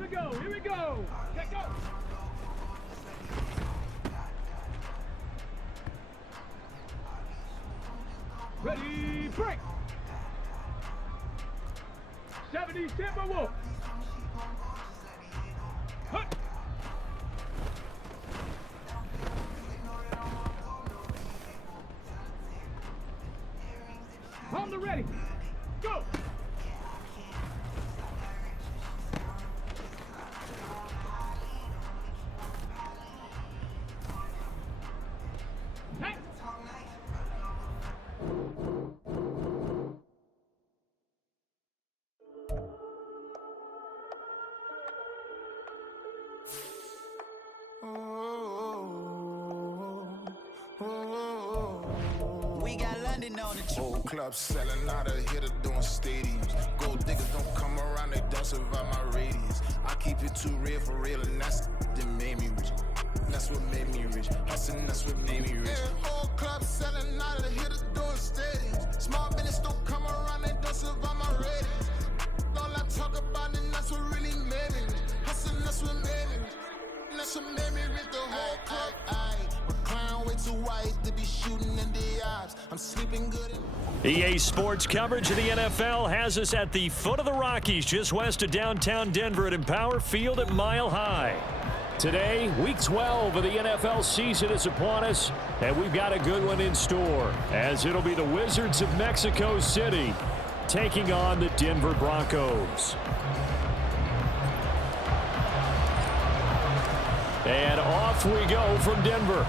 Here we go. Here we go. Check go. Ready, break. 70s Timberwolves. Hut. On the ready. Go. Hey. We got London on the Whole club selling out of here to doing stadiums. Gold diggers don't come around, they don't survive my radius. I keep it too real for real, and that's that made me rich. That's what made me rich. Hustling, that's what made me rich. Yeah, whole club selling out of here to doing stadiums. Small business don't come around, they don't survive my radius. All I talk about, and that's what really made me rich. Hustling, that's what made me rich. That's what made me rich. The whole club. Clown way too white to be shooting in the eyes. I'm sleeping good. EA Sports coverage of the NFL has us at the foot of the Rockies, just west of downtown Denver at Empower Field at Mile High. Today, Week 12 of the NFL season is upon us, and we've got a good one in store, as it'll be the Wizards of Mexico City taking on the Denver Broncos. And off we go from Denver.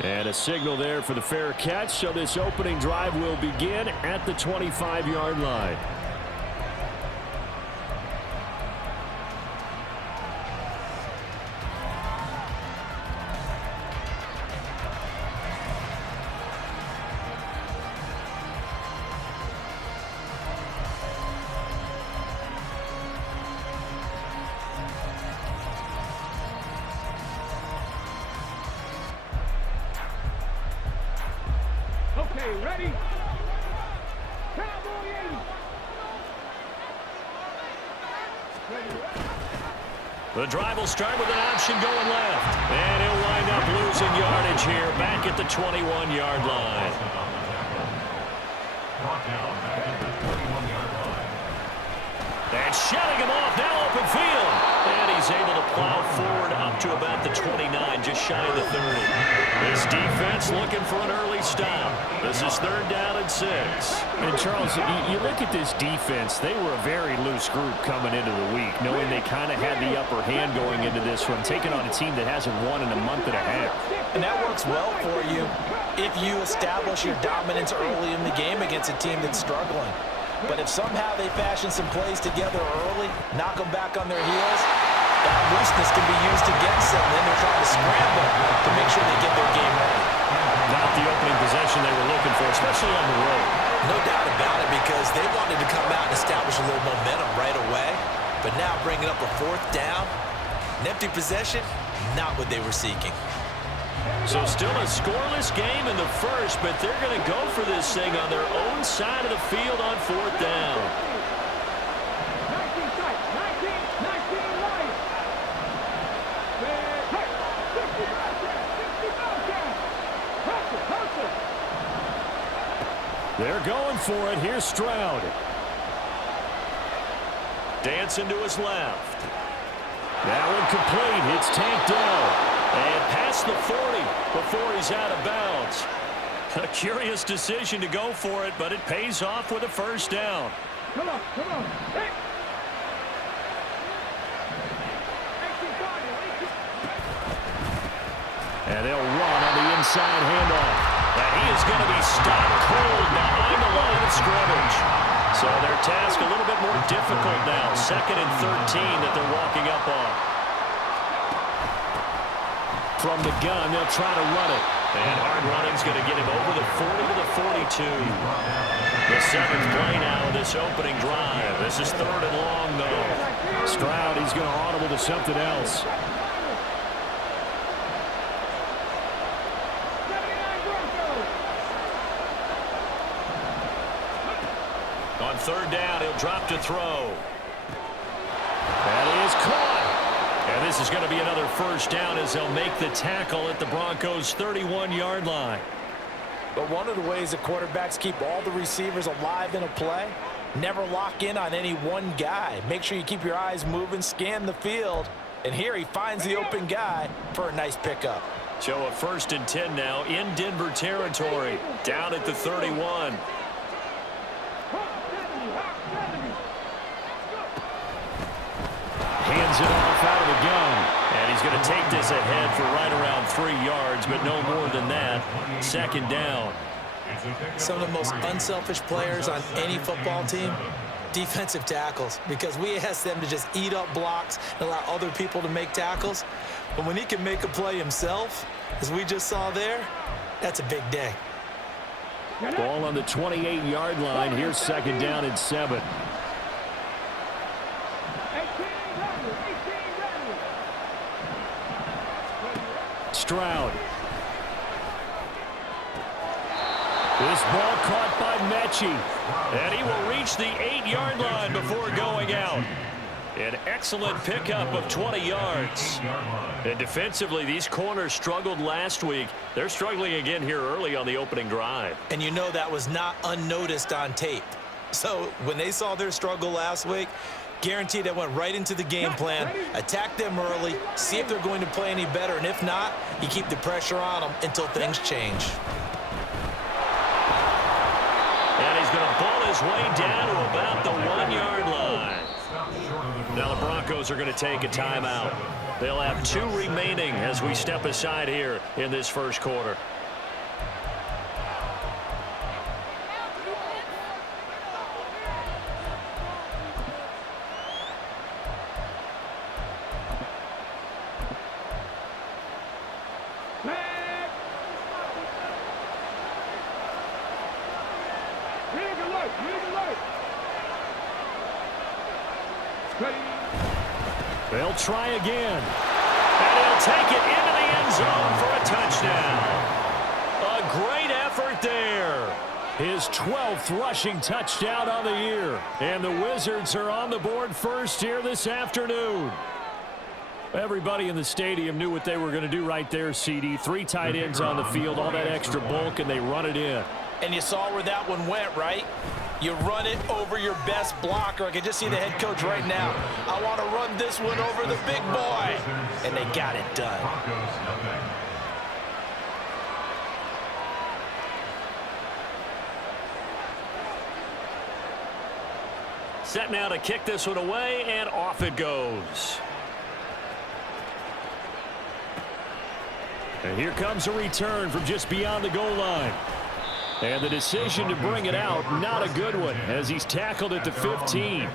And a signal there for the fair catch, so this opening drive will begin at the 25-yard line. Okay, ready? Cowboy 80. The drive will start with an option going left. And he'll wind up losing yardage here back at the 21-yard line. And shutting him off, now open field. And he's able to plow forward up to about the 29, just shy of the 30. This defense looking for an early stop. This is 3rd down and 6. And Charles, you look at this defense, they were a very loose group coming into the week, knowing they kind of had the upper hand going into this one, taking on a team that hasn't won in a month and a half. And that works well for you if you establish your dominance early in the game against a team that's struggling. But if somehow they fashion some plays together early, knock them back on their heels, that looseness can be used against them. Then they're trying to scramble to make sure they get their game ready. Not the opening possession they were looking for, especially on the road. No doubt about it, because they wanted to come out and establish a little momentum right away. But now bringing up a 4th down, an empty possession, not what they were seeking. So still a scoreless game in the first, but they're going to go for this thing on their own side of the field on 4th down. 19 tight, 19 right. They're going for it. Here's Stroud. Dancing to his left. That one complete. It's tanked down. And past the 40 before he's out of bounds. A curious decision to go for it, but it pays off with a 1st down. Come on, come on. Hey. And they'll run on the inside handoff. And he is going to be stopped cold behind the line of scrimmage. So their task a little bit more difficult now. 2nd and 13 that they're walking up on. From the gun, they'll try to run it. And hard running's going to get him over the 40 to the 42. The 7th play now of this opening drive. This is 3rd and long, though. Stroud, he's going to audible to something else. On third down, he'll drop to throw. That is caught. And this is going to be another first down as they'll make the tackle at the Broncos' 31-yard line. But one of the ways that quarterbacks keep all the receivers alive in a play, never lock in on any one guy. Make sure you keep your eyes moving, scan the field. And here he finds the open guy for a nice pickup. So a 1st and 10 now in Denver territory, down at the 31. Hands it off out of the gun. And he's going to take this ahead for right around 3 yards, but no more than that. 2nd down. Some of the most unselfish players on any football team, defensive tackles, because we ask them to just eat up blocks and allow other people to make tackles. But when he can make a play himself, as we just saw there, that's a big day. Ball on the 28-yard line. Here's 2nd down and 7. Stroud. This ball caught by Mechie. And he will reach the 8-yard line before going out. An excellent pickup of 20 yards. And defensively, these corners struggled last week. They're struggling again here early on the opening drive. And you know that was not unnoticed on tape. So when they saw their struggle last week, guaranteed that went right into the game plan. Attack them early, see if they're going to play any better, and if not, you keep the pressure on them until things change. And he's going to ball his way down to about the 1-yard line. Now the Broncos are going to take a timeout. They'll have 2 remaining as we step aside here in this first quarter. They'll try again. And he'll take it into the end zone for a touchdown. A great effort there. His 12th rushing touchdown on the year. And the Wizards are on the board first here this afternoon. Everybody in the stadium knew what they were going to do right there, CD. 3 tight ends on the field, all that extra bulk, and they run it in. And you saw where that one went, right? You run it over your best blocker. I can just see the head coach right now. I want to run this one over the big boy. And they got it done. Set now to kick this one away, and off it goes. And here comes a return from just beyond the goal line. And the decision to bring it out, not a good one, as he's tackled at the 15.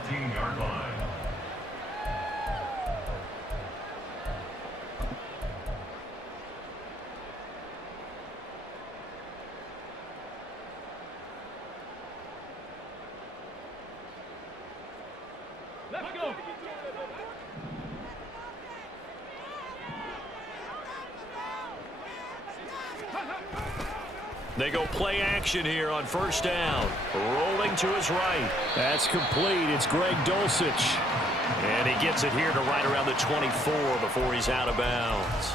Let's go. They go play action here on first down. Rolling to his right. That's complete. It's Greg Dulcich. And he gets it here to right around the 24 before he's out of bounds.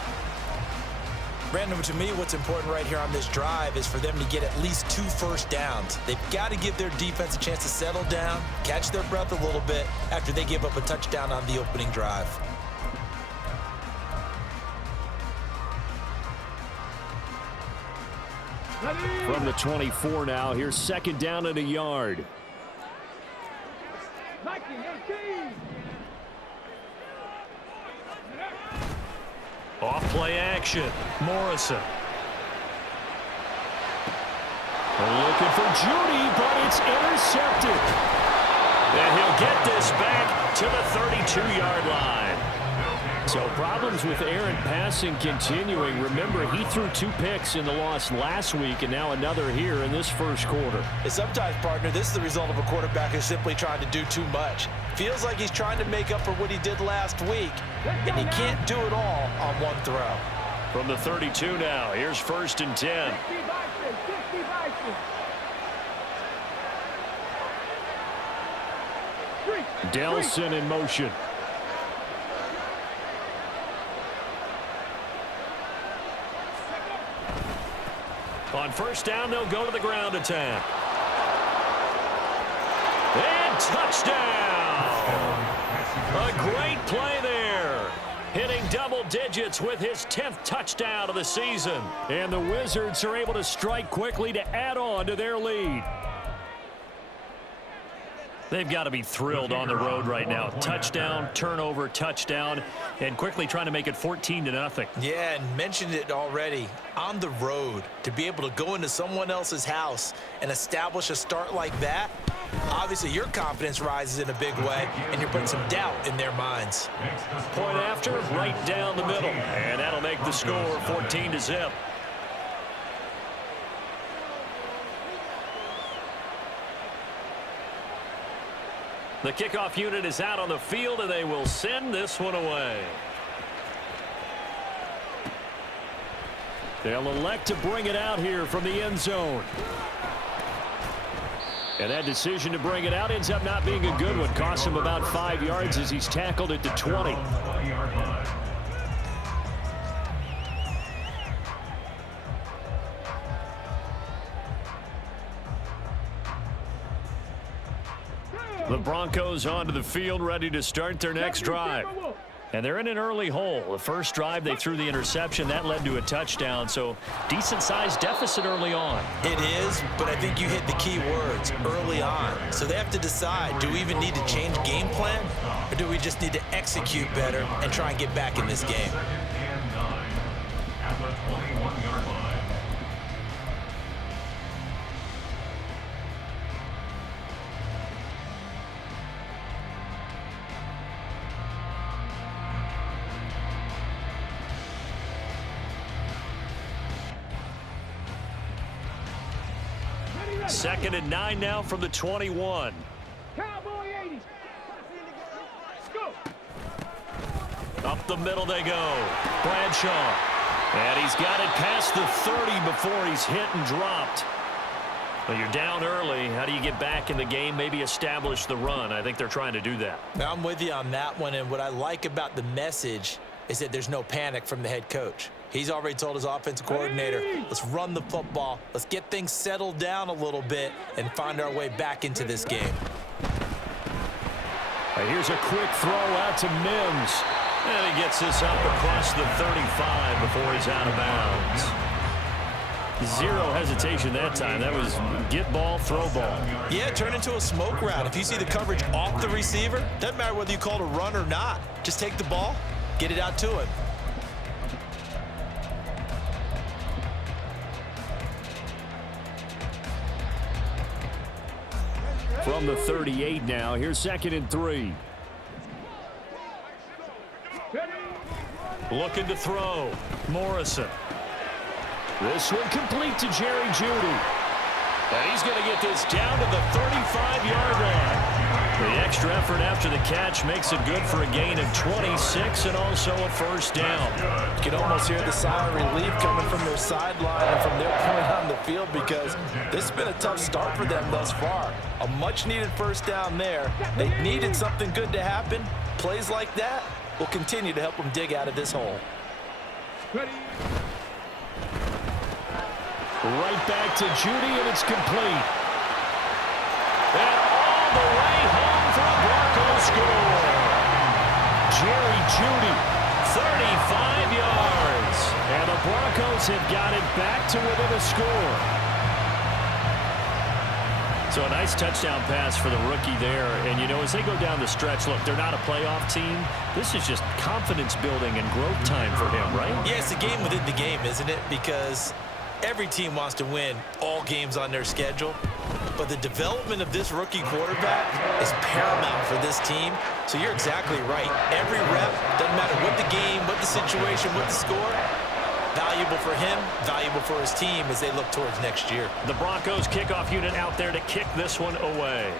Brandon, to me, what's important right here on this drive is for them to get at least 2 first downs. They've got to give their defense a chance to settle down, catch their breath a little bit after they give up a touchdown on the opening drive. From the 24 now, here's 2nd down and a yard. 19-18. Off play action. Morrison. Looking for Judy, but it's intercepted. And he'll get this back to the 32-yard line. So problems with Aaron passing continuing. Remember, he threw 2 picks in the loss last week, and now another here in this first quarter. And sometimes, partner, this is the result of a quarterback who's simply trying to do too much. Feels like he's trying to make up for what he did last week, and he can't do it all on one throw. From the 32 now, here's 1st and 10. Delson in motion. On first down, they'll go to the ground attack. And touchdown! A great play there. Hitting double digits with his 10th touchdown of the season. And the Wizards are able to strike quickly to add on to their lead. They've got to be thrilled on the road right now. Touchdown, turnover, touchdown, and quickly trying to make it 14-0. Yeah, and mentioned it already. On the road, to be able to go into someone else's house and establish a start like that, obviously your confidence rises in a big way, and you're putting some doubt in their minds. Point after, right down the middle, and that'll make the score 14-0. The kickoff unit is out on the field, and they will send this one away. They'll elect to bring it out here from the end zone. And that decision to bring it out ends up not being a good one. Costs him about 5 yards as he's tackled at the 20. The Broncos onto the field, ready to start their next drive. And they're in an early hole. The first drive, they threw the interception. That led to a touchdown, so decent-sized deficit early on. It is, but I think you hit the key words, early on. So they have to decide, do we even need to change game plan, or do we just need to execute better and try and get back in this game? Second and 9 now from the 21. Cowboy 80s. Let's go. Up the middle they go. Bradshaw. And he's got it past the 30 before he's hit and dropped. Well, you're down early. How do you get back in the game? Maybe establish the run. I think they're trying to do that. Now, I'm with you on that one, and what I like about the message is that there's no panic from the head coach. He's already told his offensive coordinator, let's run the football, let's get things settled down a little bit and find our way back into this game. And here's a quick throw out to Mims. And he gets this up across the 35 before he's out of bounds. Zero hesitation that time. That was get ball, throw ball. Yeah, turn into a smoke route. If you see the coverage off the receiver, doesn't matter whether you call it a run or not. Just take the ball, get it out to him. From the 38 now, here's 2nd and 3. Looking to throw. Morrison. This one complete to Jerry Jeudy. And he's going to get this down to the 35-yard line. The extra effort after the catch makes it good for a gain of 26 and also a first down. You can almost hear the sigh of relief coming from their sideline and from their point on the field because this has been a tough start for them thus far. A much-needed first down there. They needed something good to happen. Plays like that will continue to help them dig out of this hole. Ready. Right back to Jeudy, and it's complete. And all the way home for a Broncos score. Jerry Jeudy, 35 yards. And the Broncos have got it back to within a score. So a nice touchdown pass for the rookie there. And, you know, as they go down the stretch, look, they're not a playoff team. This is just confidence building and growth time for him, right? Yeah, it's a game within the game, isn't it? Because every team wants to win all games on their schedule. But the development of this rookie quarterback is paramount for this team. So you're exactly right. Every rep, doesn't matter what the game, what the situation, what the score, valuable for him, valuable for his team as they look towards next year. The Broncos kickoff unit out there to kick this one away.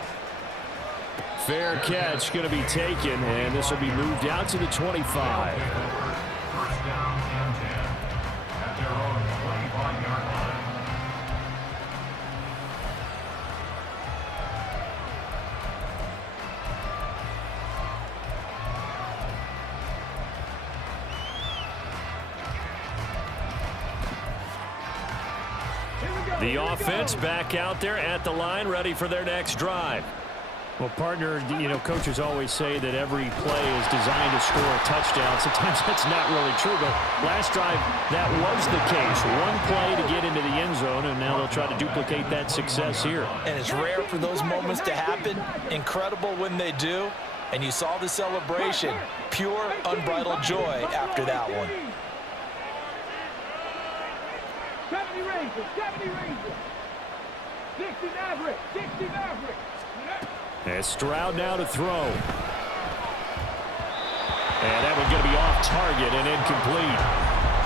Fair catch going to be taken, and this will be moved out to the 25. The offense back out there at the line, ready for their next drive. Well, partner, coaches always say that every play is designed to score a touchdown. Sometimes that's not really true, but last drive, that was the case. One play to get into the end zone, and now they'll try to duplicate that success here. And it's rare for those moments to happen. Incredible when they do. And you saw the celebration. Pure, unbridled joy after that one. 70 Rangers, 70 Rangers. 60 Maverick, 60 Maverick. As Stroud now to throw. And that one's going to be off target and incomplete.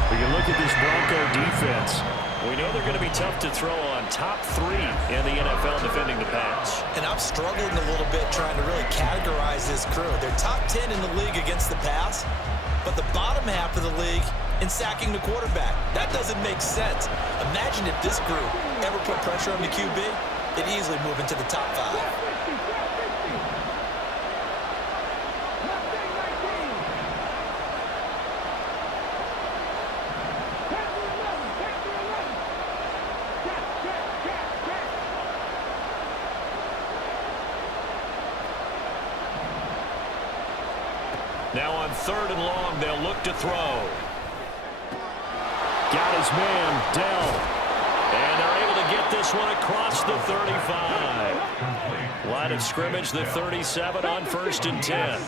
We can look at this Bronco defense. We know they're going to be tough to throw on. Top 3 in the NFL defending the pass. And I'm struggling a little bit trying to really categorize this crew. They're top 10 in the league against the pass, but the bottom half of the league in sacking the quarterback. That doesn't make sense. Imagine if this group ever put pressure on the QB, they'd easily move into the top 5. Now on 3rd and long, they'll look to throw. Got his man, Dell. And they're able to get this one across the 35. Line of scrimmage, the 37 on 1st and 10.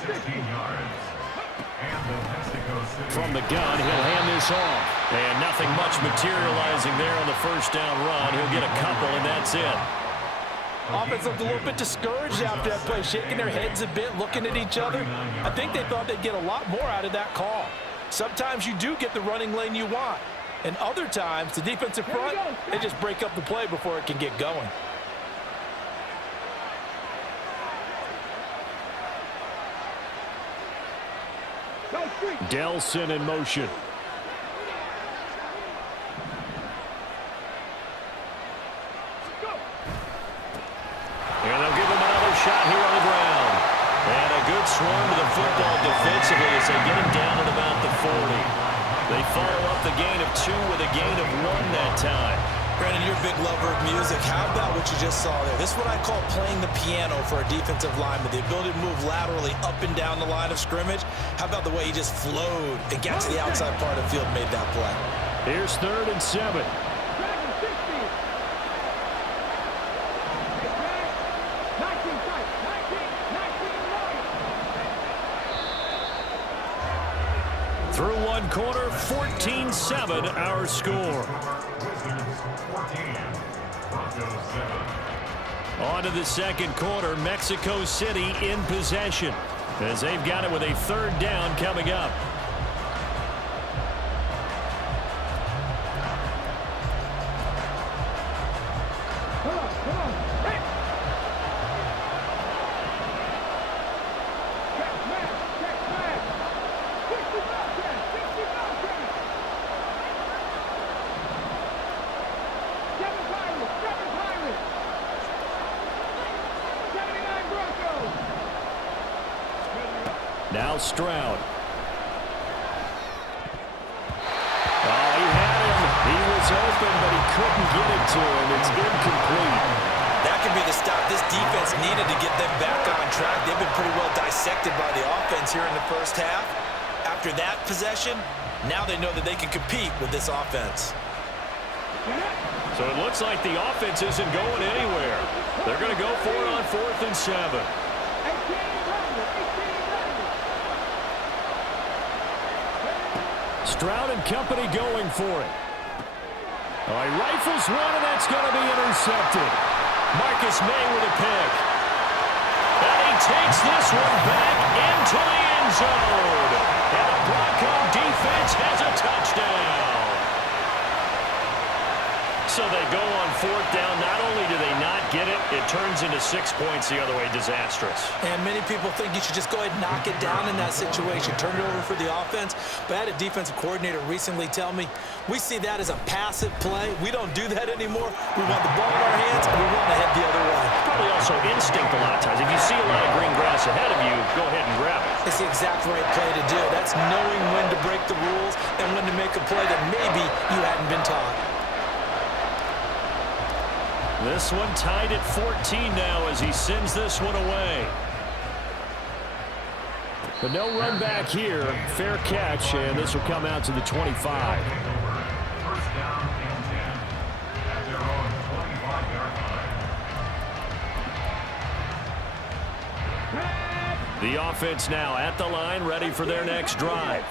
From the gun, he'll hand this off. And nothing much materializing there on the 1st down run. He'll get a couple, and that's it. Offense looked a little bit discouraged after that play, shaking their heads a bit, looking at each other. I think they thought they'd get a lot more out of that call. Sometimes you do get the running lane you want, and other times the defensive front, they just break up the play before it can get going. Delson in motion. And they'll give him another shot here on the ground. And a good swarm to the football defensively as they get him down at about the 40. They follow up the gain of 2 with a gain of 1 that time. Brandon, you're a big lover of music. How about what you just saw there? This is what I call playing the piano for a defensive lineman. The ability to move laterally up and down the line of scrimmage. How about the way he just flowed and got to the outside part of the field and made that play? Here's 3rd and 7. Through one quarter, 14-7 our score. On to the 2nd quarter, Mexico City in possession as they've got it with a 3rd down coming up. Now Stroud. Oh, he had him. He was open, but he couldn't get it to him. It's incomplete. That could be the stop this defense needed to get them back on track. They've been pretty well dissected by the offense here in the 1st half. After that possession, now they know that they can compete with this offense. So it looks like the offense isn't going anywhere. They're going to go for it on 4th and 7. Stroud and company going for it. Oh, he rifles one, and that's going to be intercepted. Marcus May with a pick. And he takes this one back into the end zone. And the Bronco defense has a touchdown. So they go on 4th down. Not only do they not get it, it turns into 6 points the other way. Disastrous. And many people think you should just go ahead and knock it down in that situation. Turn it over for the offense. But I had a defensive coordinator recently tell me, we see that as a passive play. We don't do that anymore. We want the ball in our hands, and we want to head the other way. Probably also instinct a lot of times. If you see a lot of green grass ahead of you, go ahead and grab it. It's the exact right play to do. That's knowing when to break the rules and when to make a play that maybe you hadn't been taught. This one tied at 14 now as he sends this one away. But no run back here. Fair catch, and this will come out to the 25. The offense now at the line, ready for their next drive.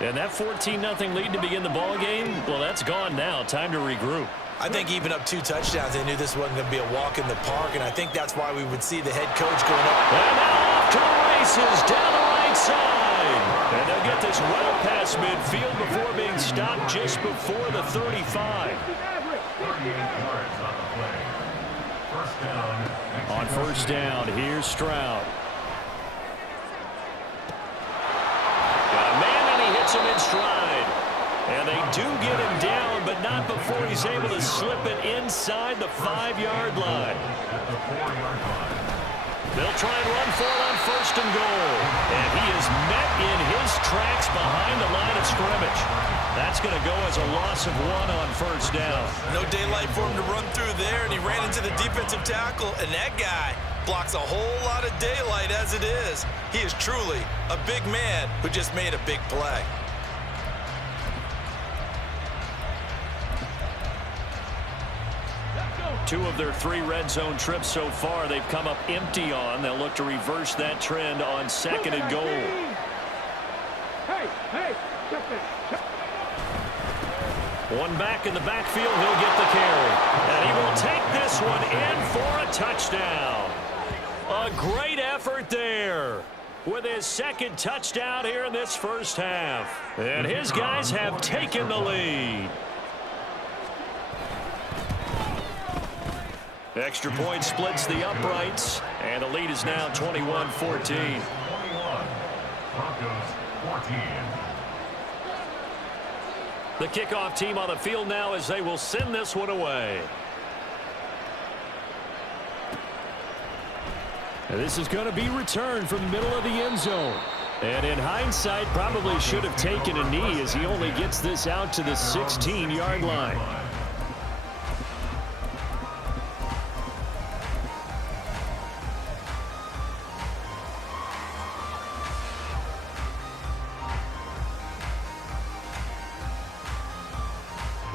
And that 14-0 lead to begin the ball game, well, that's gone now. Time to regroup. I think even up 2 touchdowns, they knew this wasn't going to be a walk in the park, and I think that's why we would see the head coach going up. And now off to the races down the right side. And they'll get this well past midfield before being stopped just before the 35. On first down, here's Stroud. Hits him in stride. And they do get him down, but not before he's able to slip it inside the 5-yard line. They'll try and run for it on first and goal. And he is met in his tracks behind the line of scrimmage. That's going to go as a loss of 1 on first down. No daylight for him to run through there, and he ran into the defensive tackle, and that guy blocks a whole lot of daylight as it is. He is truly a big man who just made a big play. Two of their 3 red zone trips so far they've come up empty on. They'll look to reverse that trend on second and goal. Hey, One back in the backfield, he'll get the carry. And he will take this one in for a touchdown. A great effort there with his second touchdown here in this first half. And his guys have taken the lead. Extra point splits the uprights, and the lead is now 21-14. The kickoff team on the field now as they will send this one away. And this is going to be returned from the middle of the end zone. And in hindsight, probably should have taken a knee as he only gets this out to the 16-yard line.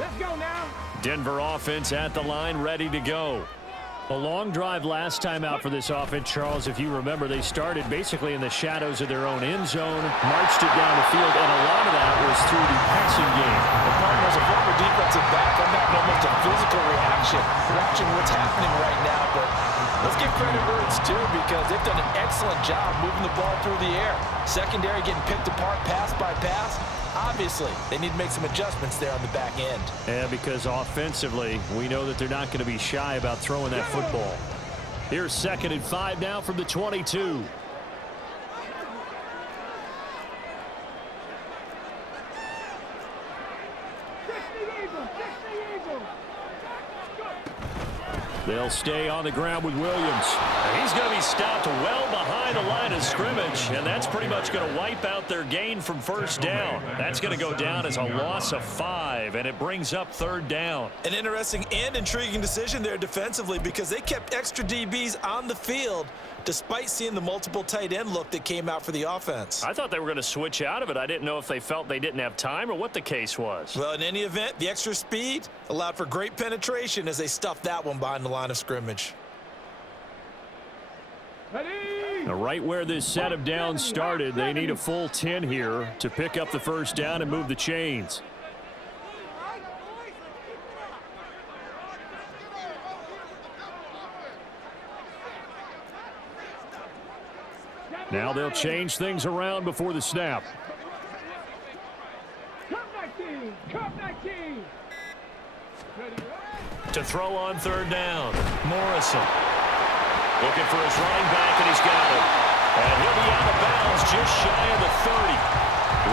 let's go now. Denver offense at the line, ready to go. A long drive last time out for this offense, Charles. If you remember, they started basically in the shadows of their own end zone, marched it down the field, and a lot of that was through the passing game. The Cardinals, a former defensive back, I'm having almost a physical reaction watching what's happening right now. But let's give credit where it's due because they've done an excellent job moving the ball through the air. Secondary getting picked apart pass by pass. Obviously, they need to make some adjustments there on the back end. Yeah, because offensively, we know that they're not going to be shy about throwing that football. Here's 2nd and 5 now from the 22. They'll stay on the ground with Williams. He's going to be stopped well behind the line of scrimmage, and that's pretty much going to wipe out their gain from first down. That's going to go down as a loss of 5, and it brings up 3rd down. An interesting and intriguing decision there defensively because they kept extra DBs on the field despite seeing the multiple tight end look that came out for the offense. I thought they were going to switch out of it. I didn't know if they felt they didn't have time or what the case was. Well, in any event, the extra speed allowed for great penetration as they stuffed that one behind the line of scrimmage. Right where this set of downs started, they need a full 10 here to pick up the first down and move the chains. Now they'll change things around before the snap. Come 19. To throw on 3rd down, Morrison. Looking for his running back, and he's got it. And he'll be out of bounds just shy of the 30.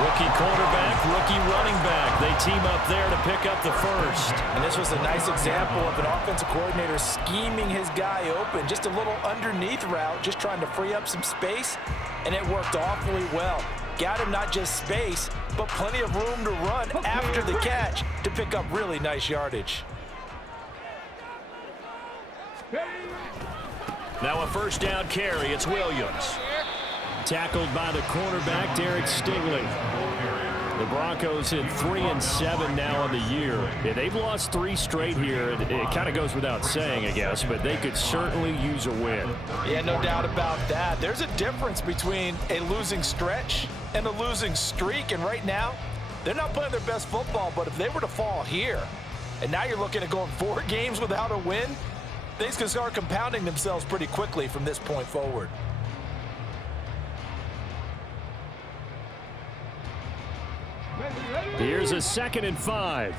Rookie quarterback, rookie running back. They team up there to pick up the first. And this was a nice example of an offensive coordinator scheming his guy open. Just a little underneath route, just trying to free up some space, and it worked awfully well. Got him not just space, but plenty of room to run after the catch to pick up really nice yardage. Now a first down carry. It's Williams. Tackled by the cornerback, Derek Stingley. The Broncos at 3-7 now on the year. Yeah, they've lost 3 straight here. It kind of goes without saying, I guess, but they could certainly use a win. Yeah, no doubt about that. There's a difference between a losing stretch and a losing streak, and right now, they're not playing their best football, but if they were to fall here, and now you're looking at going 4 games without a win, things can start compounding themselves pretty quickly from this point forward. Here's a 2nd and 5.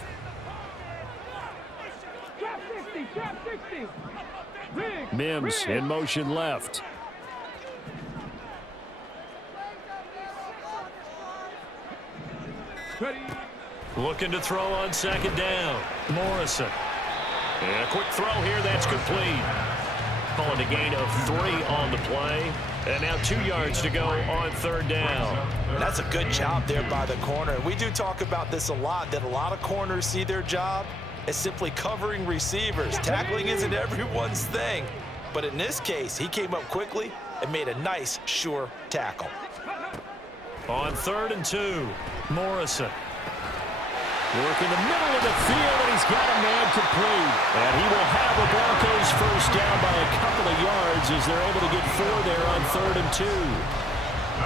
Trap 60, trap 60. Rig, Mims rig. in motion left. Ready. Looking to throw on 2nd down. Morrison. And a quick throw here. That's complete. Calling a gain of 3 on the play. And now 2 yards to go on 3rd down. That's a good job there by the corner. We do talk about this a lot, that a lot of corners see their job as simply covering receivers. Tackling isn't everyone's thing. But in this case, he came up quickly and made a nice, sure tackle. On 3rd and 2, Morrison. Work in the middle of the field, and he's got a man complete. And he will have the Broncos first down by a couple of yards as they're able to get 4 there on 3rd and 2.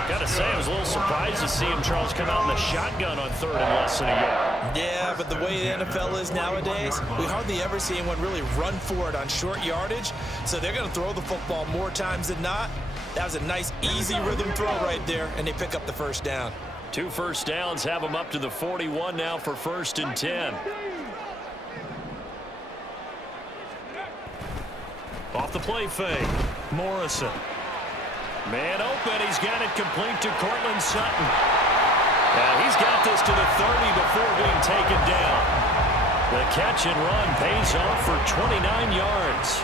Gotta say, I was a little surprised to see him, Charles, come out in the shotgun on 3rd and less than a yard. Yeah, but the way the NFL is nowadays, we hardly ever see anyone really run for it on short yardage. So they're going to throw the football more times than not. That was a nice, easy rhythm throw right there, and they pick up the first down. 2 first downs have him up to the 41 now for 1st and 10. Off the play fake, Morrison. Man open, he's got it complete to Cortland Sutton. And he's got this to the 30 before being taken down. The catch and run pays off for 29 yards.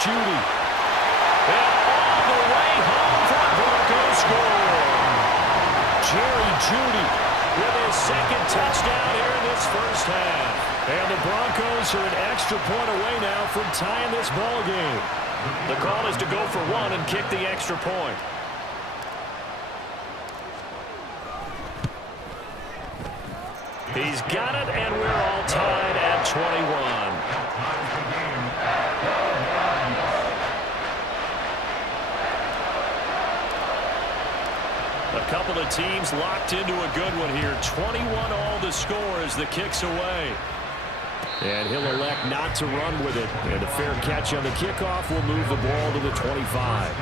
Judy. And all the way home for the Broncos score. Jerry Judy with his 2nd touchdown here in this first half. And the Broncos are an extra point away now from tying this ball game. The call is to go for 1 and kick the extra point. He's got it, and we're all tied at 21. A couple of teams locked into a good one here. 21 all the score as the kick's away. And he'll elect not to run with it. And a fair catch on the kickoff will move the ball to the 25.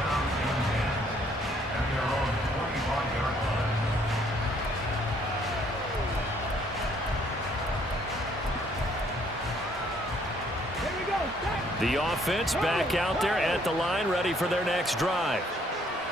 The offense back out there at the line, ready for their next drive.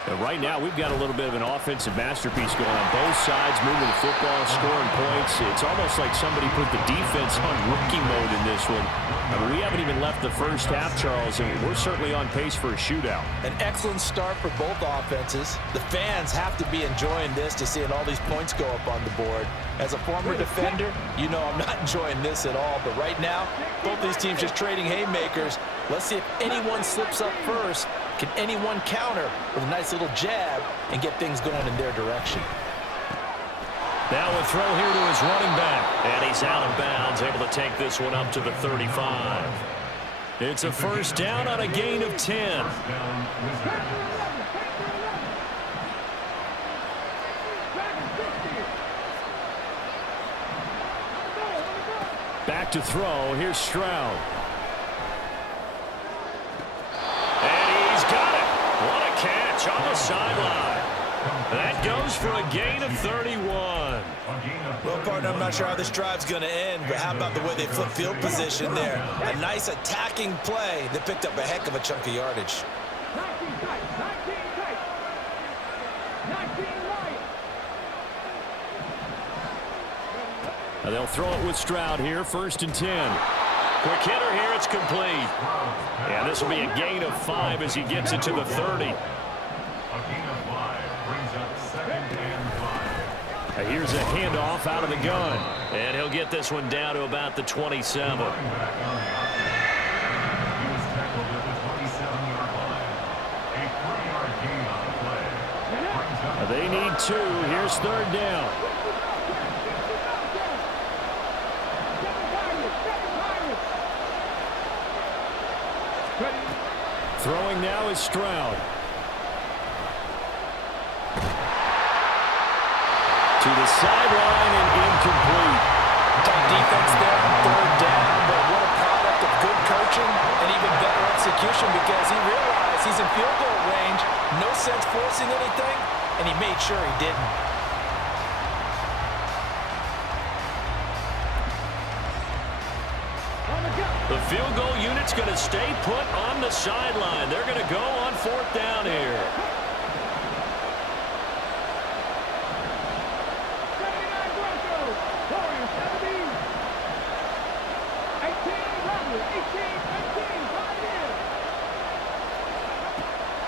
And right now, we've got a little bit of an offensive masterpiece going on both sides, moving the football, scoring points. It's almost like somebody put the defense on rookie mode in this one. I mean, we haven't even left the first half, Charles, and we're certainly on pace for a shootout. An excellent start for both offenses. The fans have to be enjoying this to seeing all these points go up on the board. As a former defender, you know I'm not enjoying this at all. But right now, both these teams just trading haymakers. Let's see if anyone slips up first. Can anyone counter with a nice little jab and get things going in their direction? Now a throw here to his running back. And he's out of bounds, able to take this one up to the 35. It's a first down on a gain of 10. Back to throw. Here's Stroud. And he's got it. What a catch on the sideline. That goes for a gain of 31. Well, partner, I'm not sure how this drive's going to end, but how about the way they flip field position there? A nice attacking play that picked up a heck of a chunk of yardage. 19 tight, 19 tight. 19 right. They'll throw it with Stroud here, 1st and 10. Quick hitter here, it's complete. And this will be a gain of 5 as he gets it to the 30. Here's a handoff out of the gun. And he'll get this one down to about the 27. They need 2. Here's 3rd down. Throwing now is Stroud. To the sideline and incomplete. Tight defense there on 3rd down, but what a product of good coaching and even better execution because he realized he's in field goal range. No sense forcing anything, and he made sure he didn't. The field goal unit's going to stay put on the sideline. They're going to go on 4th down here.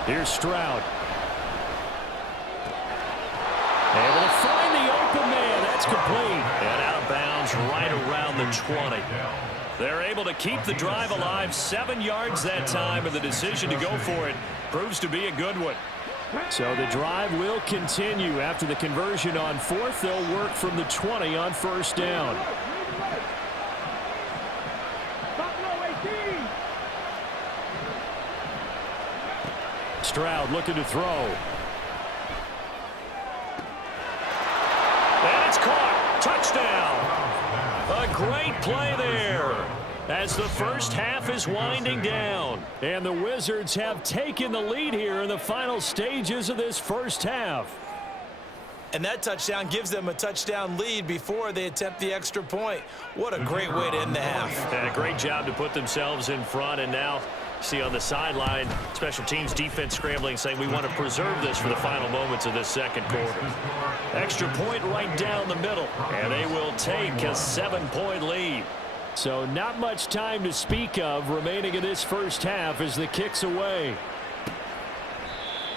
Here's Stroud. Able to find the open man. That's complete. And out of bounds right around the 20. They're able to keep the drive alive, 7 yards that time, and the decision to go for it proves to be a good one. So the drive will continue. After the conversion on 4th, they'll work from the 20 on 1st down. Stroud looking to throw. And it's caught. Touchdown. A great play there as the first half is winding down. And the Wizards have taken the lead here in the final stages of this first half. And that touchdown gives them a touchdown lead before they attempt the extra point. What a great way to end the half. And a great job to put themselves in front. And now see on the sideline, special teams defense scrambling, saying we want to preserve this for the final moments of this second quarter. Extra point right down the middle, and they will take a 7-point lead. So not much time to speak of remaining in this first half as the kick's away.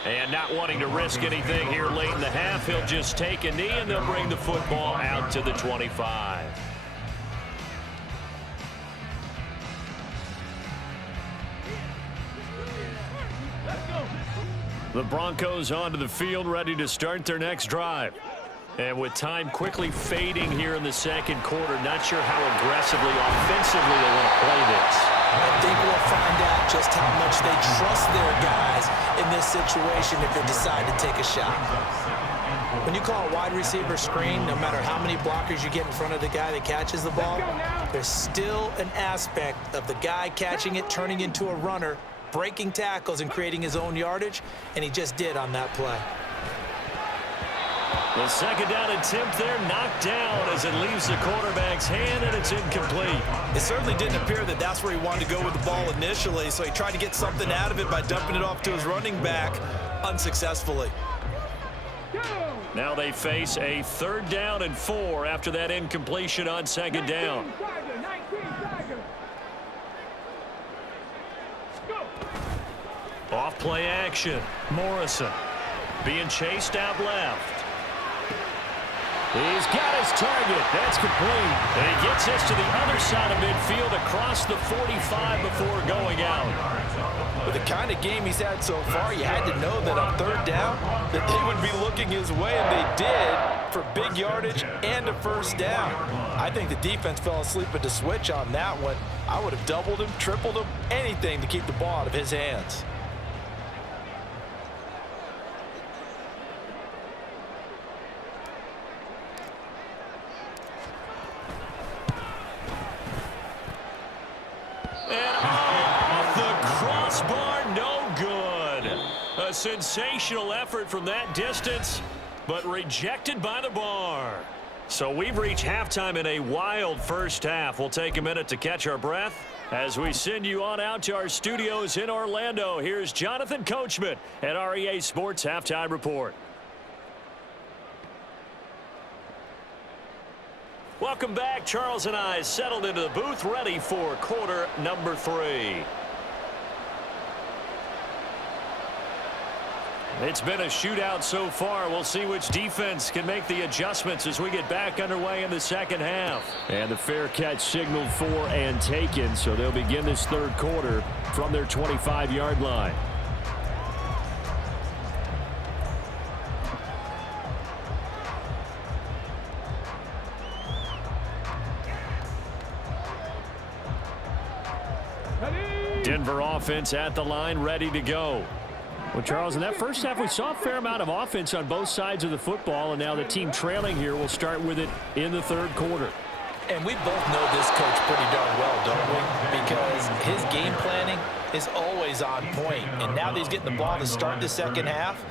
And not wanting to risk anything here late in the half, he'll just take a knee, and they'll bring the football out to the 25. The Broncos onto the field, ready to start their next drive. And with time quickly fading here in the second quarter, not sure how aggressively, offensively they want to play this. I think we'll find out just how much they trust their guys in this situation if they decide to take a shot. When you call a wide receiver screen, no matter how many blockers you get in front of the guy that catches the ball, there's still an aspect of the guy catching it, turning into a runner, breaking tackles and creating his own yardage, and he just did on that play. The second down attempt there knocked down as it leaves the quarterback's hand, and it's incomplete. It certainly didn't appear that that's where he wanted to go with the ball initially, so he tried to get something out of it by dumping it off to his running back unsuccessfully. Now they face a 3rd down and 4 after that incompletion on 2nd down. Off play action. Morrison being chased out left. He's got his target. That's complete. And he gets this to the other side of midfield across the 45 before going out. With the kind of game he's had so far, you had to know that on 3rd down that they would be looking his way, and they did for big yardage and a 1st down. I think the defense fell asleep at the switch on that one. I would have doubled him, tripled him, anything to keep the ball out of his hands. A sensational effort from that distance, but rejected by the bar. So we've reached halftime in a wild first half. We'll take a minute to catch our breath as we send you on out to our studios in Orlando. Here's Jonathan Coachman at REA Sports Halftime Report. Welcome back. Charles and I settled into the booth, ready for quarter number 3. It's been a shootout so far. We'll see which defense can make the adjustments as we get back underway in the second half. And the fair catch signaled for and taken, so they'll begin this third quarter from their 25-yard line. Denver offense at the line, ready to go. Well, Charles, in that first half, we saw a fair amount of offense on both sides of the football, and now the team trailing here will start with it in the third quarter. And we both know this coach pretty darn well, don't we? Because his game planning is always on point. And now that he's getting the ball to start the second half,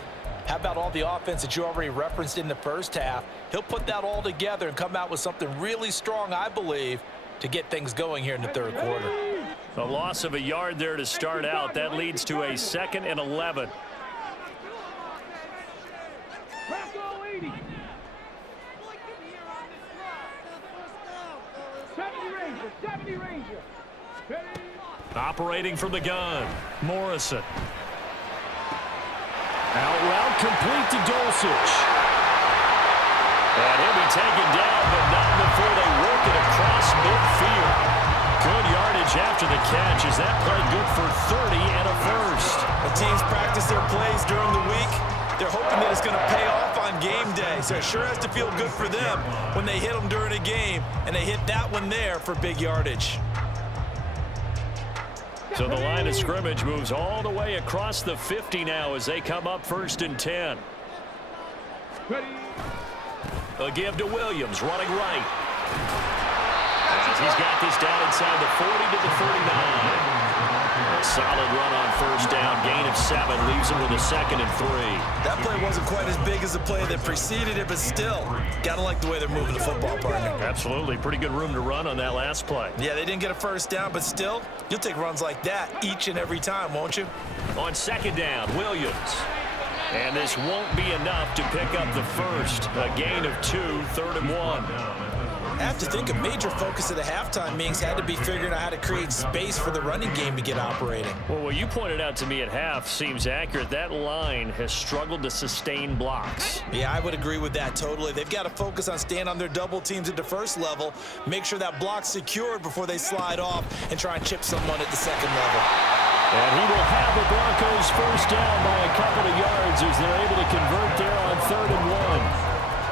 how about all the offense that you already referenced in the first half? He'll put that all together and come out with something really strong, I believe, to get things going here in the third quarter. A loss of a yard there to start out. That leads to a 2nd and 11. Bronco 80. 70 Ranger. Operating from the gun, Morrison. Out route complete to Dulcich. And he'll be taken down, but not before they work it across midfield. Good yardage after the catch. Is that play good for 30 and a first? The teams practice their plays during the week. They're hoping that it's going to pay off on game day. So it sure has to feel good for them when they hit them during a game, and they hit that one there for big yardage. So the line of scrimmage moves all the way across the 50 now as they come up 1st and 10. A give to Williams, running right. He's got this down inside the 40 to the 39. A solid run on first down. Gain of 7 leaves him with a 2nd and 3. That play wasn't quite as big as the play that preceded it, but still, gotta like the way they're moving the football, partner. Absolutely. Pretty good room to run on that last play. Yeah, they didn't get a first down, but still, you'll take runs like that each and every time, won't you? On 2nd down, Williams. And this won't be enough to pick up the first. A gain of 2, 3rd and 1. I have to think a major focus of the halftime meetings had to be figuring out how to create space for the running game to get operating. Well, what you pointed out to me at half seems accurate. That line has struggled to sustain blocks. Yeah, I would agree with that totally. They've got to focus on staying on their double teams at the first level, make sure that block's secured before they slide off and try and chip someone at the second level. And he will have the Broncos first down by a couple of yards as they're able to convert there on 3rd and 1.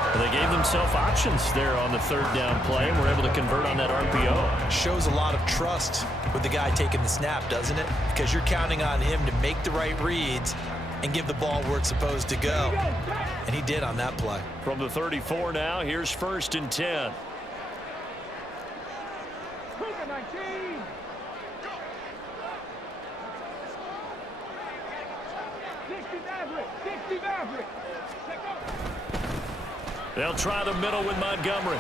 Well, they gave themselves options there on the 3rd down play and were able to convert on that RPO. Shows a lot of trust with the guy taking the snap, doesn't it? Because you're counting on him to make the right reads and give the ball where it's supposed to go. And he did on that play. From the 34 now, here's 1st and 10. 19. They'll try the middle with Montgomery.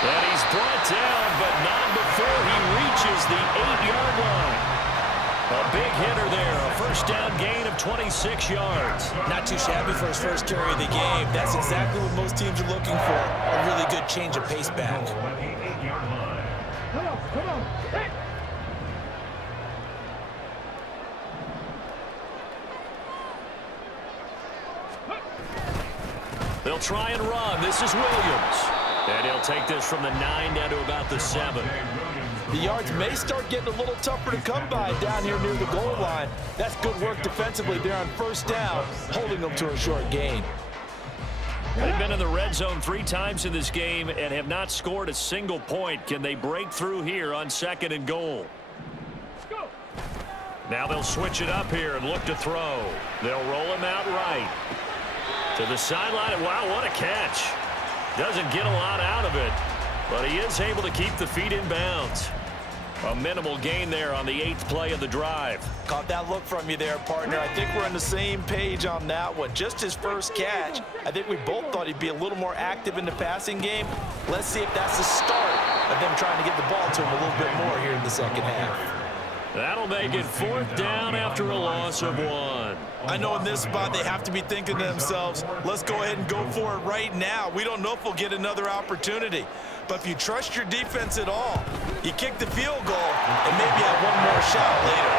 And he's brought down, but not before he reaches the 8-yard line. A big hitter there, a first down gain of 26 yards. Not too shabby for his first carry of the game. That's exactly what most teams are looking for. A really good change of pace back. Come on. Hey. They'll try and run. This is Williams. And he'll take this from the 9 down to about the 7. The yards may start getting a little tougher to come by down here near the goal line. That's good work defensively there on first down, holding them to a short gain. They've been in the red zone 3 times in this game and have not scored a single point. Can they break through here on 2nd and goal? Now they'll switch it up here and look to throw. They'll roll him out right. To the sideline. Wow, what a catch. Doesn't get a lot out of it, but he is able to keep the feet in bounds. A minimal gain there on the 8th play of the drive. Caught that look from you there, partner. I think we're on the same page on that one. Just his first catch. I think we both thought he'd be a little more active in the passing game. Let's see if that's the start of them trying to get the ball to him a little bit more here in the second half. That'll make it 4th down after a loss of 1. I know in this spot they have to be thinking to themselves, let's go ahead and go for it right now. We don't know if we'll get another opportunity. But if you trust your defense at all, you kick the field goal and maybe have one more shot later.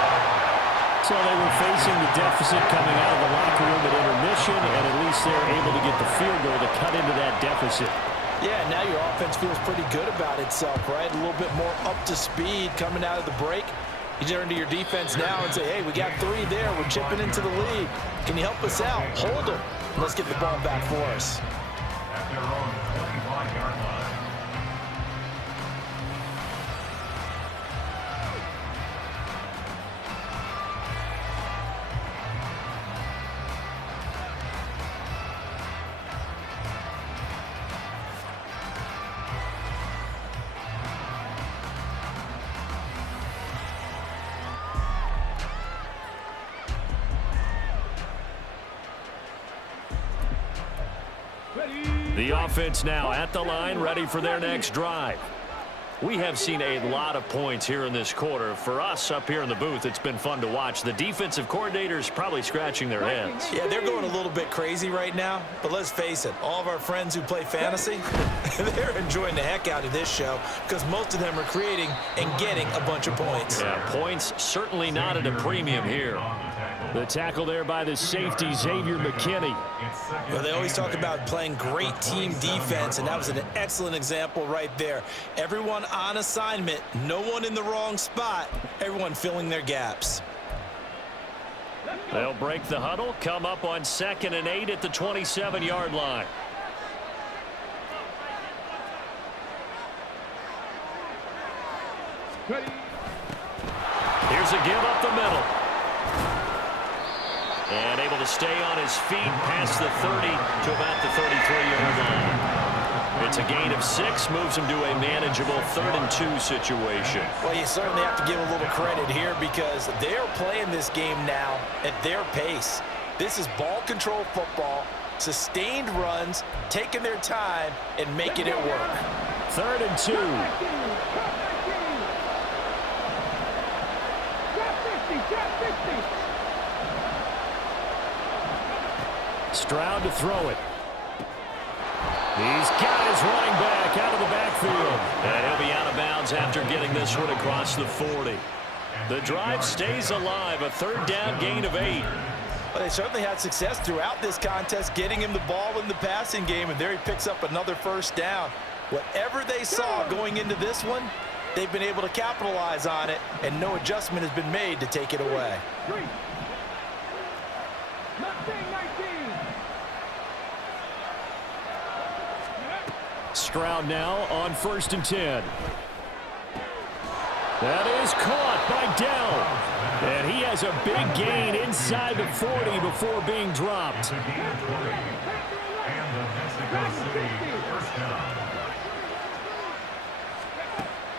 So they were facing the deficit coming out of the locker room at intermission, and at least they're able to get the field goal to cut into that deficit. Yeah, now your offense feels pretty good about itself, right? A little bit more up to speed coming out of the break. You turn to your defense now and say, hey, we got 3 there. We're chipping into the lead. Can you help us out? Hold them. Let's get the ball back for us. The offense now at the line, ready for their next drive. We have seen a lot of points here in this quarter. For us up here in the booth, it's been fun to watch. The defensive coordinators probably scratching their heads. Yeah, they're going a little bit crazy right now, but let's face it, all of our friends who play fantasy, they're enjoying the heck out of this show because most of them are creating and getting a bunch of points. Yeah, points certainly not at a premium here. The tackle there by the safety, Xavier McKinney. Well, they always talk about playing great team defense, and that was an excellent example right there. Everyone on assignment, no one in the wrong spot, everyone filling their gaps. They'll break the huddle, come up on 2nd and 8 at the 27-yard line. Here's a give up the middle. And able to stay on his feet past the 30 to about the 33-yard line. It's a gain of 6, moves him to a manageable 3rd and 2 situation. Well, you certainly have to give a little credit here because they're playing this game now at their pace. This is ball control football, sustained runs, taking their time and making it work. 3rd and 2. Stroud to throw it. He's got his running back out of the backfield. And he'll be out of bounds after getting this one across the 40. The drive stays alive, a 3rd down gain of 8. Well, they certainly had success throughout this contest, getting him the ball in the passing game, and there he picks up another 1st down. Whatever they saw going into this one, they've been able to capitalize on it, and no adjustment has been made to take it away. Stroud now on 1st and 10. That is caught by Dell. And he has a big gain inside the 40 before being dropped.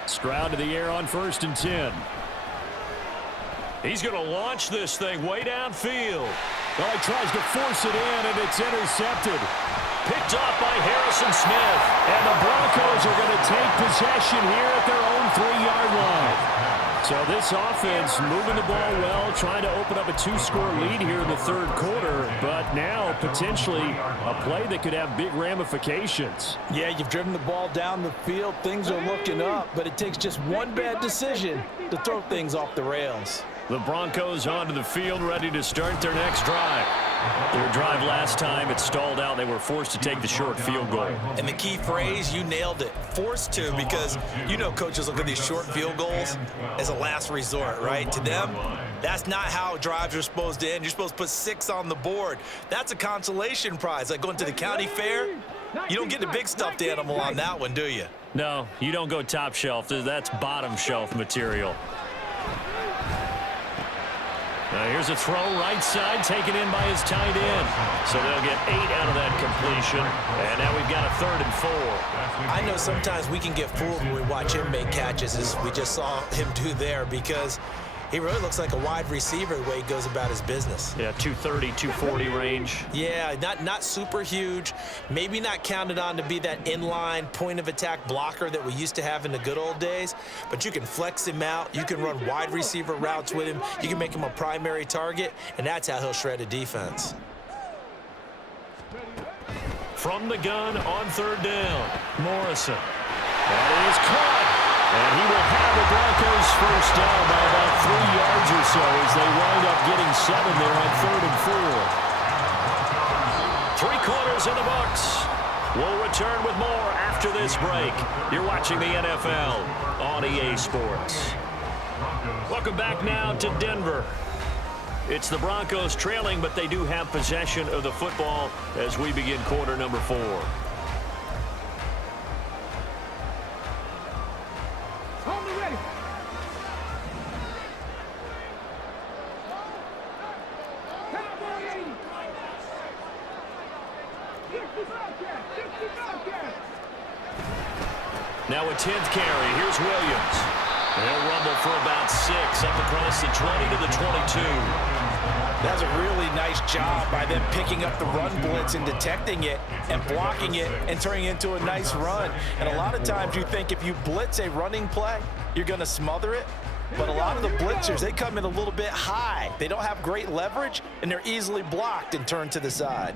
Stroud to the air on 1st and 10. He's going to launch this thing way downfield. Well, he tries to force it in, and it's intercepted. Picked off by Harrison Smith. And the Broncos are going to take possession here at their own 3-yard line. So this offense moving the ball well, trying to open up a 2-score lead here in the 3rd quarter, but now potentially a play that could have big ramifications. Yeah, you've driven the ball down the field. Things are looking up, but it takes just one bad decision to throw things off the rails. The Broncos onto the field, ready to start their next drive. Their drive last time, it stalled out. They were forced to take the short field goal. And the key phrase, you nailed it, forced to, because you know coaches look at these short field goals as a last resort, right? To them, that's not how drives are supposed to end. You're supposed to put 6 on the board. That's a consolation prize. Like going to the county fair, you don't get the big stuffed animal on that one, do you? No, you don't go top shelf. That's bottom shelf material. Here's a throw right side, taken in by his tight end. So they'll get 8 out of that completion. And now we've got a 3rd and 4. I know sometimes we can get fooled when we watch him make catches, as we just saw him do there, because he really looks like a wide receiver the way he goes about his business. Yeah, 230, 240 range. Yeah, not super huge. Maybe not counted on to be that inline point-of-attack blocker that we used to have in the good old days. But you can flex him out. You can run wide receiver routes with him. You can make him a primary target, and that's how he'll shred a defense. From the gun on 3rd down, Morrison. That is caught. And he will have the Broncos first down by about 3 yards or so as they wind up getting 7 there on 3rd and 4. 3 quarters in the books. We'll return with more after this break. You're watching the NFL on EA Sports. Welcome back now to Denver. It's the Broncos trailing, but they do have possession of the football as we begin quarter number 4. Now a 10th carry. Here's Williams. They'll rumble for about 6 up across the 20 to the 22. That's a really nice job by them picking up the run blitz and detecting it and blocking it and turning it into a nice run. And a lot of times you think if you blitz a running play, you're going to smother it. But a lot of the blitzers, they come in a little bit high. They don't have great leverage, and they're easily blocked and turned to the side.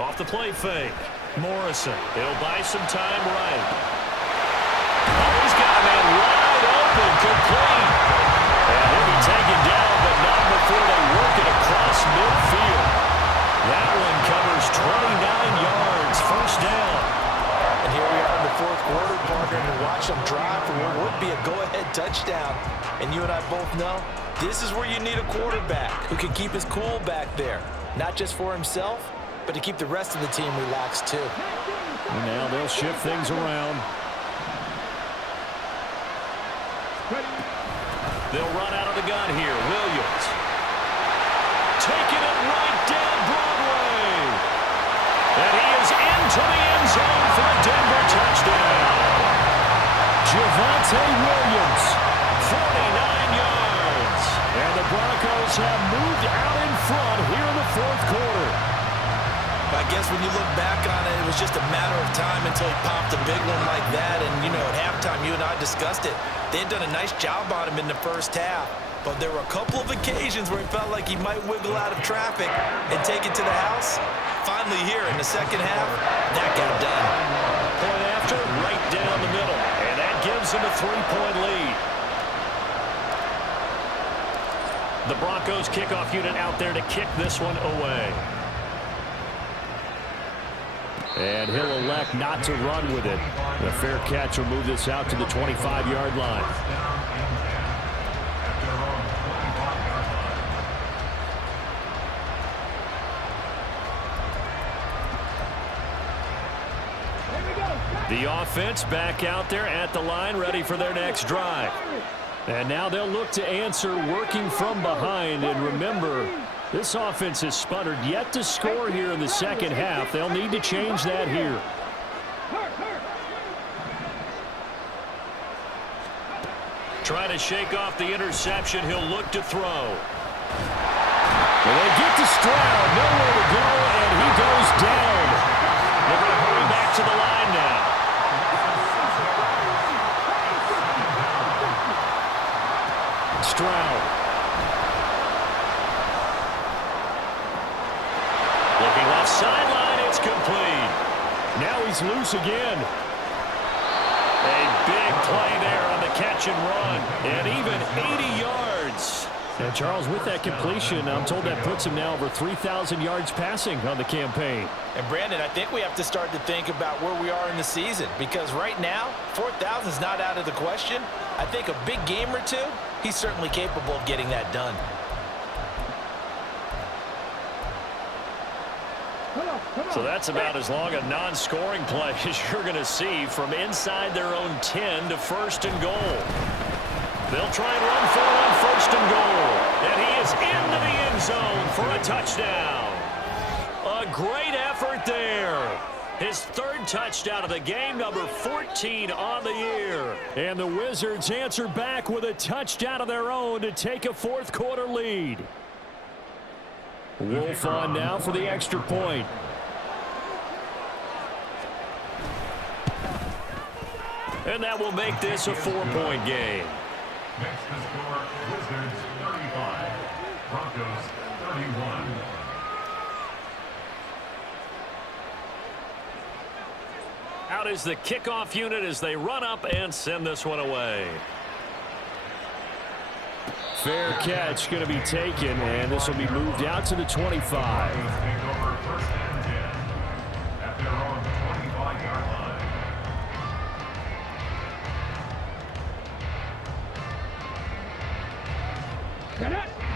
Off the play fake. Morrison. He'll buy some time right. Oh, he's got a man wide open, complete. And he'll be taken down, but not before they work it across midfield. That one covers 29 yards, first down. And here we are in the 4th quarter, partner, and watch them drive for what would be a go-ahead touchdown. And you and I both know this is where you need a quarterback who can keep his cool back there, not just for himself, but to keep the rest of the team relaxed too. And now they'll shift things around. They'll run out of the gun here. Williams. Taking it right down Broadway. And he is into the end zone for the Denver touchdown. Javonte Williams, 49 yards. And the Broncos have moved out in front here in the 4th quarter. I guess when you look back on it, it was just a matter of time until he popped a big one like that. And, you know, at halftime, you and I discussed it. They had done a nice job on him in the first half. But there were a couple of occasions where he felt like he might wiggle out of traffic and take it to the house. Finally here in the second half, that got done. Point after, right down the middle. And that gives him a 3-point lead. The Broncos kickoff unit out there to kick this one away. And he'll elect not to run with it. The fair catch will move this out to the 25-yard line. The offense back out there at the line, ready for their next drive. And now they'll look to answer working from behind. And remember, this offense has sputtered yet to score here in the second half. They'll need to change that here. Trying to shake off the interception. He'll look to throw. Well, they get to Stroud. Nowhere to go, and he goes down. They're going to hurry back to the line now. Stroud. Looking left sideline, it's complete. Now he's loose again. A big play there on the catch and run, and even 80 yards. And Charles, with that completion, I'm told that puts him now over 3,000 yards passing on the campaign. And Brandon, I think we have to start to think about where we are in the season, because right now, 4,000 is not out of the question. I think a big game or two, he's certainly capable of getting that done. So that's about as long a non-scoring play as you're going to see from inside their own 10 to 1st and goal. They'll try and run for it on first and goal. And he is into the end zone for a touchdown. A great effort there. His third touchdown of the game, number 14 on the year. And the Wizards answer back with a touchdown of their own to take a fourth quarter lead. Wolf on now for the extra point. And that will make this a 4-point game. Next to score, Wizards 35, Broncos 31. Out is the kickoff unit as they run up and send this one away. Fair catch going to be taken, and this will be moved out to the 25. Take over first and 10 at their own 25-yard line.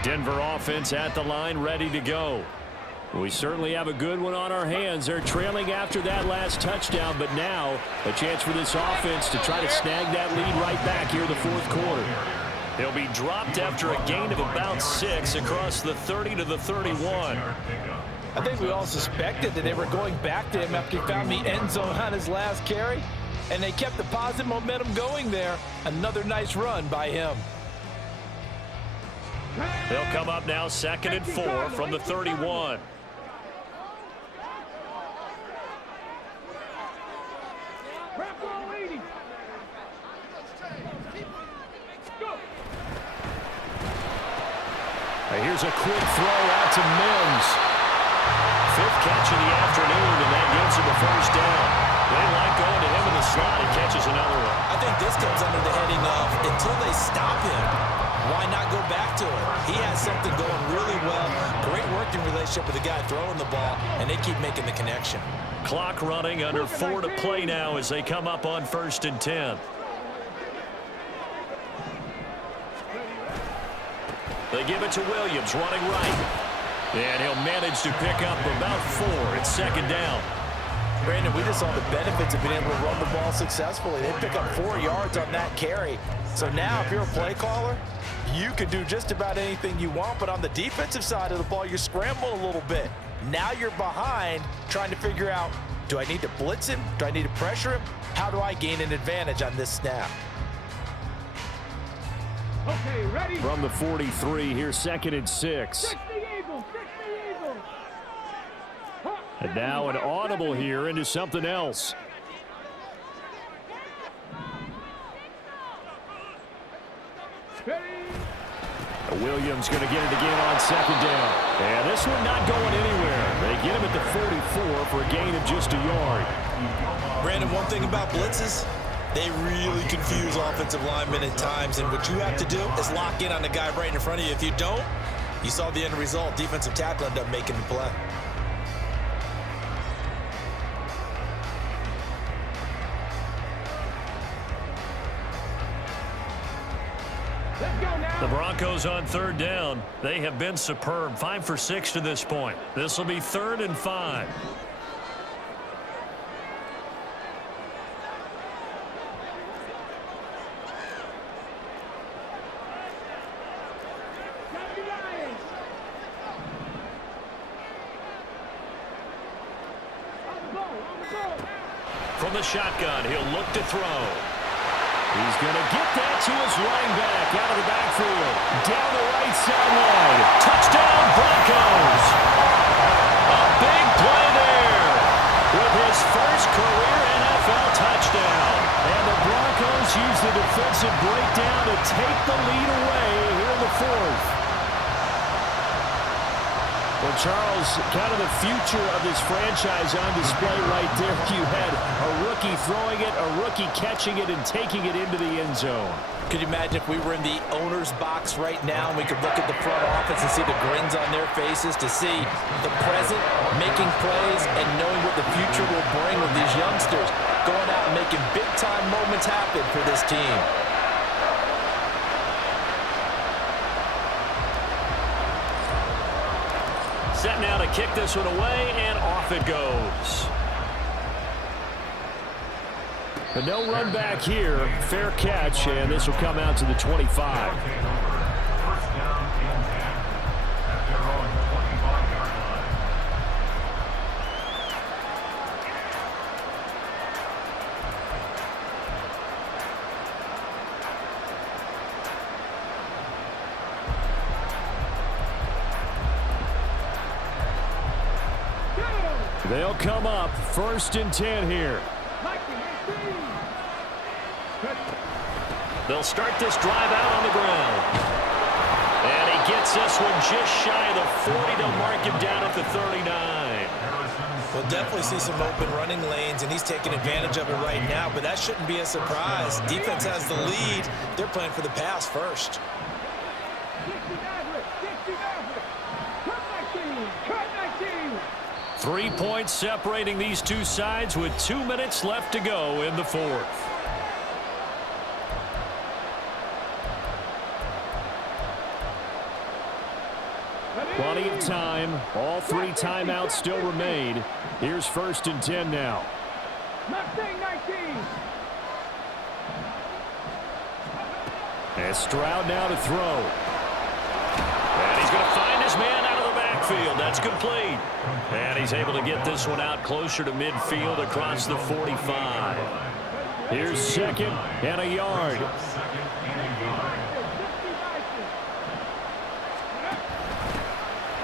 Denver offense at the line, ready to go. We certainly have a good one on our hands. They're trailing after that last touchdown, but now a chance for this offense to try to snag that lead right back here in the fourth quarter. He'll be dropped after a gain of about 6 across the 30 to the 31. I think we all suspected that they were going back to him after he found the end zone on his last carry, and they kept the positive momentum going there. Another nice run by him. They'll come up now 2nd and 4 from the 31. Here's a quick throw out to Mims. 5th catch of the afternoon, and that gives him a first down. They like going to him in the slot. He catches another one. I think this comes under the heading of until they stop him, why not go back to it? He has something going really well. Great working relationship with the guy throwing the ball, and they keep making the connection. Clock running, under 4 to play now as they come up on 1st and 10. They give it to Williams, running right. And he'll manage to pick up about 4. It's 2nd down. Brandon, we just saw the benefits of being able to run the ball successfully. They pick up 4 yards on that carry. So now if you're a play caller, you can do just about anything you want. But on the defensive side of the ball, you're scrambling a little bit. Now you're behind trying to figure out, do I need to blitz him? Do I need to pressure him? How do I gain an advantage on this snap? Okay, ready? From the 43, here's 2nd and 6. And now an audible here into something else. Williams going to get it again on 2nd down. And this one not going anywhere. They get him at the 44 for a gain of just a yard. Brandon, one thing about blitzes, they really confuse offensive linemen at times, and what you have to do is lock in on the guy right in front of you. If you don't, you saw the end result. Defensive tackle ended up making the play. The Broncos on 3rd down. They have been superb. 5 for 6 to this point. This will be 3rd and 5. From the shotgun, he'll look to throw. He's going to get that to his running back out of the backfield. Down the right sideline. Touchdown, Broncos. A big play there with his first career NFL touchdown. And the Broncos use the defensive breakdown to take the lead away here in the 4th. Well, Charles, kind of the future of this franchise on display right there. You had a rookie throwing it, a rookie catching it, and taking it into the end zone. Could you imagine if we were in the owner's box right now and we could look at the front office and see the grins on their faces, to see the present making plays and knowing what the future will bring with these youngsters going out and making big-time moments happen for this team. Set now to kick this one away, and off it goes. But no run back here. Fair catch, and this will come out to the 25. First down and 10 at their own 25-yard line. They'll come up 1st and 10 here. They'll start this drive out on the ground. And he gets this one just shy of the 40 to mark him down at the 39. We'll definitely see some open running lanes, and he's taking advantage of it right now, but that shouldn't be a surprise. Defense has the lead. They're playing for the pass first. 3 points separating these two sides with 2 minutes left to go in the fourth. Plenty of time. All 3 timeouts still remain. Here's 1st and 10 now. And Stroud now to throw. And he's going to find his man out of the backfield. That's complete. And he's able to get this one out closer to midfield across the 45. Here's 2nd and a yard.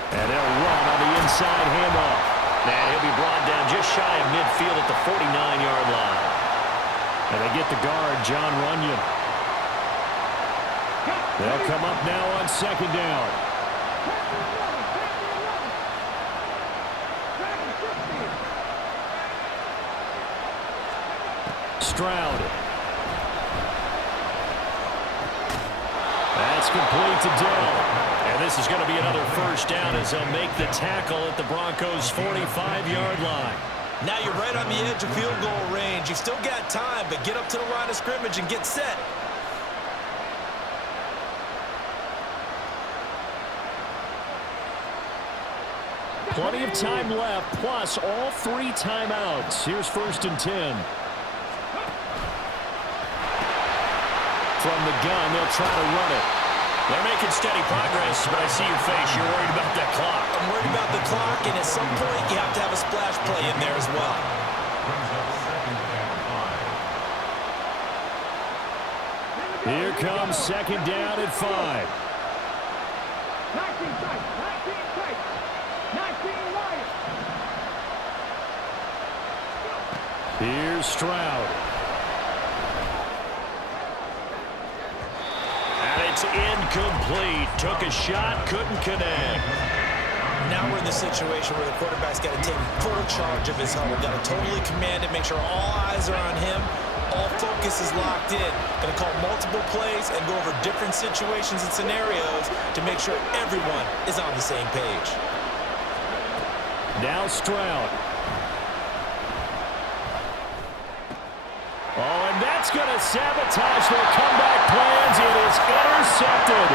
And they'll run on the inside handoff. And he'll be brought down just shy of midfield at the 49-yard line. And they get the guard, John Runyon. They'll come up now on 2nd down. Stroud. That's complete to Dell. And this is going to be another 1st down as they'll make the tackle at the Broncos' 45-yard line. Now you're right on the edge of field goal range. You've still got time, but get up to the line of scrimmage and get set. Plenty of time left, plus all 3 timeouts. Here's 1st and 10. From the gun, they'll try to run it. They're making steady progress, but I see your face. You're worried about that clock. I'm worried about the clock, and at some point, you have to have a splash play in there as well. Here comes 2nd down at 5. 19 tight, 19 tight, 19 wide. Here's Stroud. And it's incomplete. Took a shot, couldn't connect. Now we're in the situation where the quarterback's got to take full charge of his huddle. Got to totally command it, make sure all eyes are on him. All focus is locked in. Going to call multiple plays and go over different situations and scenarios to make sure everyone is on the same page. Now Stroud. Oh, and that's going to sabotage their comeback plans. It is intercepted.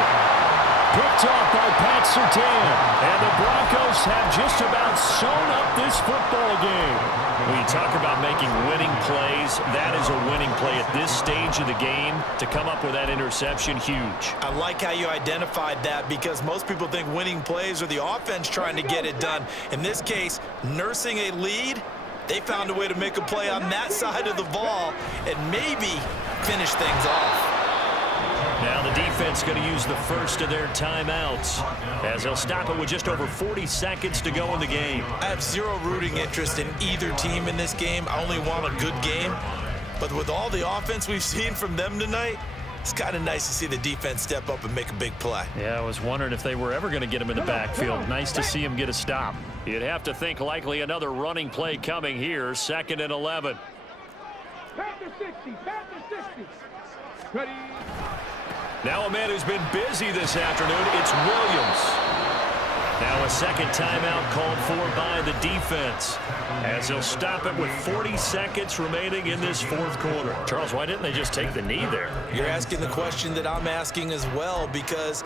Picked off by Pat Surtain. And the Broncos have just about sewn up this football game. When you talk about making winning plays, that is a winning play at this stage of the game. To come up with that interception, huge. I like how you identified that, because most people think winning plays are the offense trying to get it done. In this case, nursing a lead, they found a way to make a play on that side of the ball and maybe finish things off. Now the defense going to use the first of their timeouts as they'll stop it with just over 40 seconds to go in the game. I have zero rooting interest in either team in this game. I only want a good game. But with all the offense we've seen from them tonight, it's kind of nice to see the defense step up and make a big play. Yeah, I was wondering if they were ever going to get him in the backfield. Nice to see him get a stop. You'd have to think likely another running play coming here. 2nd and 11. Panther 60, Panther 60. Ready. Now a man who's been busy this afternoon, it's Williams. Now a 2nd timeout called for by the defense as they'll stop it with 40 seconds remaining in this 4th quarter. Charles, why didn't they just take the knee there? You're asking the question that I'm asking as well, because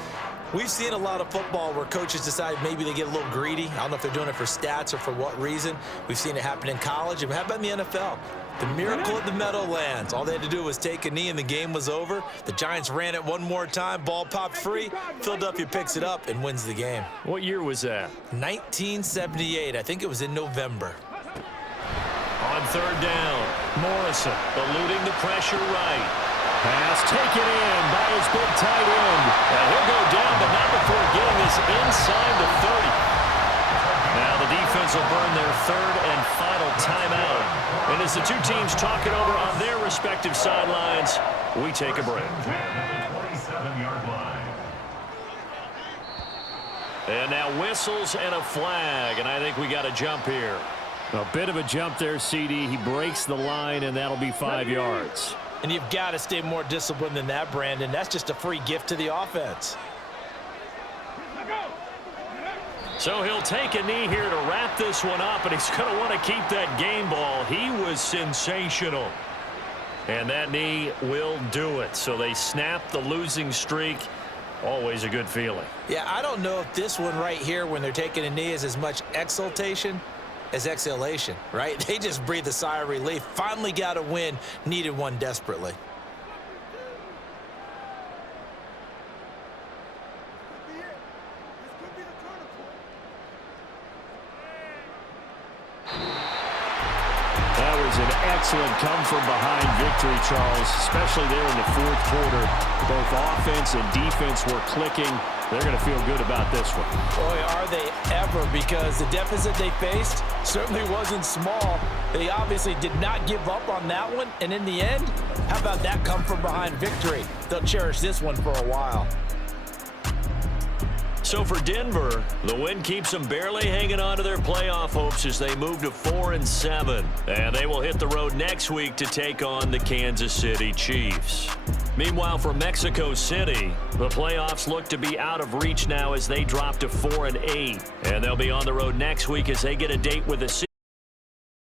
we've seen a lot of football where coaches decide maybe they get a little greedy. I don't know if they're doing it for stats or for what reason. We've seen it happen in college. And how about in the NFL? The miracle at the Meadowlands. All they had to do was take a knee and the game was over. The Giants ran it one more time. Ball popped free. Philadelphia picks it up and wins the game. What year was that? 1978. I think it was in November. On third down, Morrison eluding the pressure right. Pass taken in by his big tight end. And he'll go down, but not before getting this inside the 30. Now the defense will burn their third and final timeout. And as the two teams talk it over on their respective sidelines, we take a break. 27-yard line. And now whistles and a flag, and I think we got a jump here. A bit of a jump there, CD. He breaks the line, and that'll be 5 yards. And you've got to stay more disciplined than that, Brandon. That's just a free gift to the offense. So he'll take a knee here to wrap this one up, and he's going to want to keep that game ball. He was sensational. And that knee will do it. So they snap the losing streak. Always a good feeling. Yeah, I don't know if this one right here, when they're taking a knee, is as much exultation as exhalation, right? They just breathe a sigh of relief. Finally got a win, needed one desperately. That was an excellent come-from-behind victory, Charles, especially there in the fourth quarter. Both offense and defense were clicking. They're going to feel good about this one. Boy, are they ever, because the deficit they faced certainly wasn't small. They obviously did not give up on that one, and in the end, how about that come-from-behind victory? They'll cherish this one for a while. So for Denver, the win keeps them barely hanging on to their playoff hopes as they move to 4-7. And they will hit the road next week to take on the Kansas City Chiefs. Meanwhile, for Mexico City, the playoffs look to be out of reach now as they drop to 4-8. And they'll be on the road next week as they get a date with the